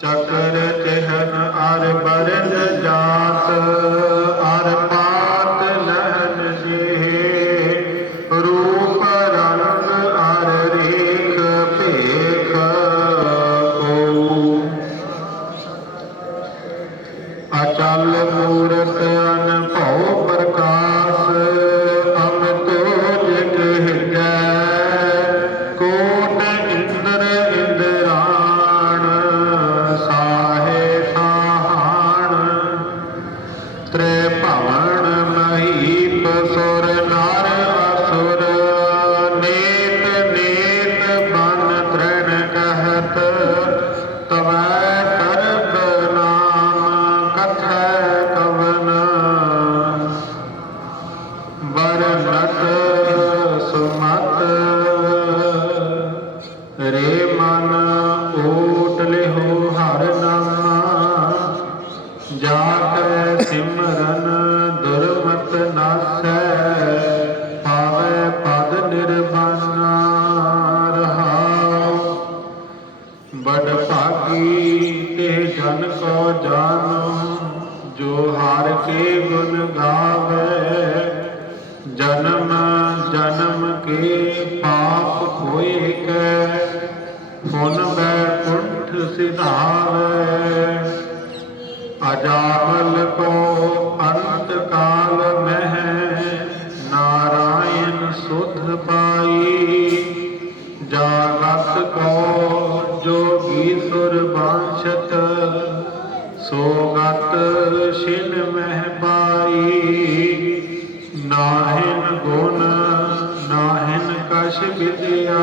ਚੱਕਰ ਚਹਨ ਅਰ ਬਰਦ ਸਿਮਰਨ ਦੁਰਮਤ ਨਾਸੈ ਪਾਵੇ ਪਦ ਨਿਰਵਾਣਾ ਰਹਾਉ। ਬੜ ਭਾਗੀ ਤੇ ਜਨ ਕੋ ਜਾਣੋ, ਜੋ ਹਾਰ ਕੇ ਗੁਣ ਗਾਵੇ। ਜਨਮ ਜਨਮ ਕੇ ਪਾਪ ਹੋਏ ਕੈ ਫੁਨ ਬੈ ਕੁੰਠ ਸਿਧਾਵੇ। ਅਜਾ ਕੋ ਅੰਤ ਕਾਲ ਮਹਿ ਨਾਰਾਇਣ ਸੁਧ ਪਾਈ। ਜਾਗਤ ਕੋ ਜੋਗੀ ਸੁਰ ਸੋਗਤ ਸ਼ਿਨ ਗੁਣ, ਨਾਹਿਨ ਕਛ ਵਿਦਿਆ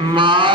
my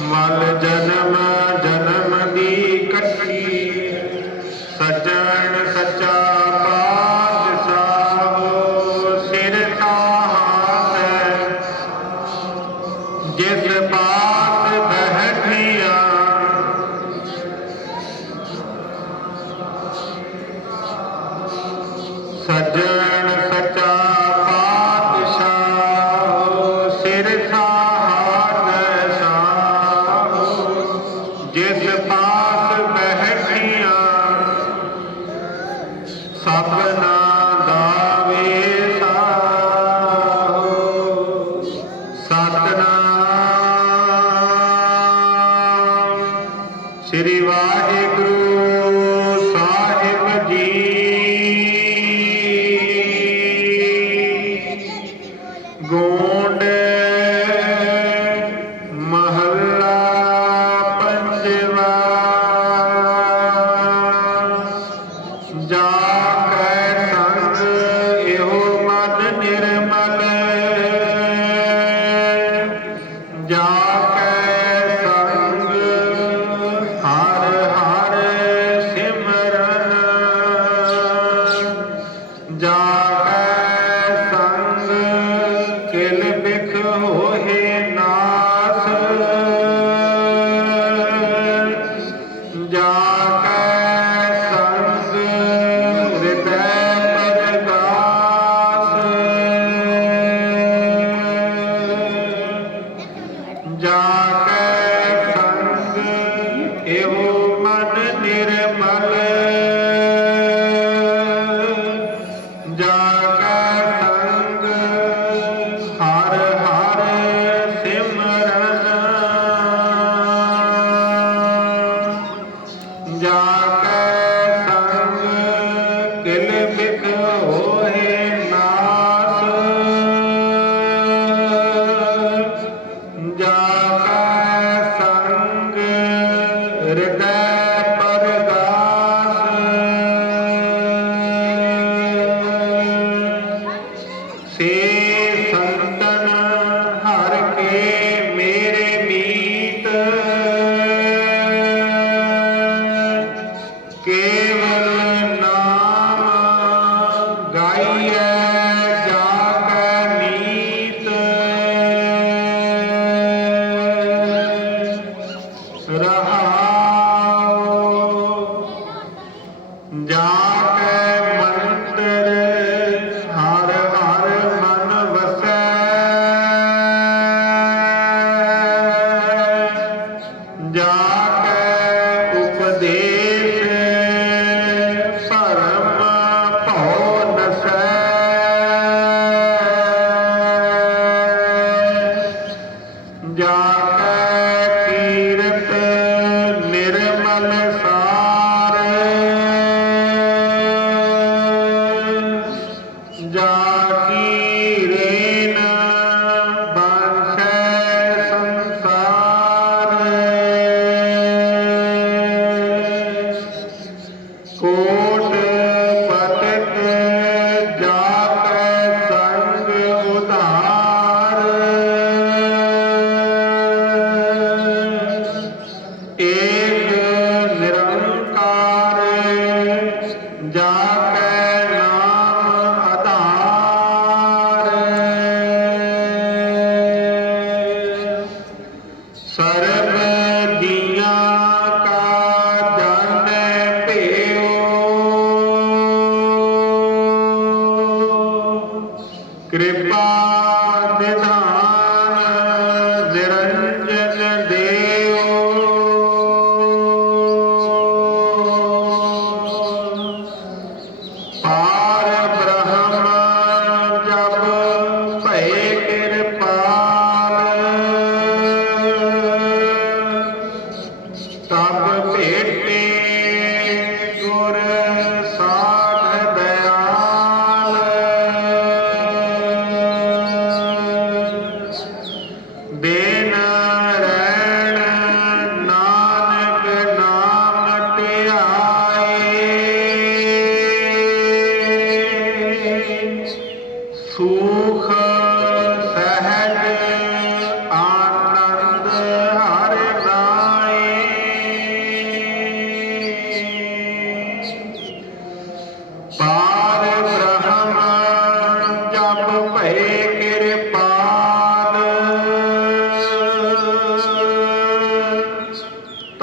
ਮਨ ਜਨਮ ਜਨਮ ਦੀ ਕੱਟੀ। ਸਜਣ ਸਚਾ ਪਾਤਸ਼ਾਹ ਸਿਰ ਤਾਹਤ ਜਿਸ ਬਾਤ ਬਹਿਠੀਆਂ। ਸਜਣ Gaia. Yamana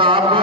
তারপর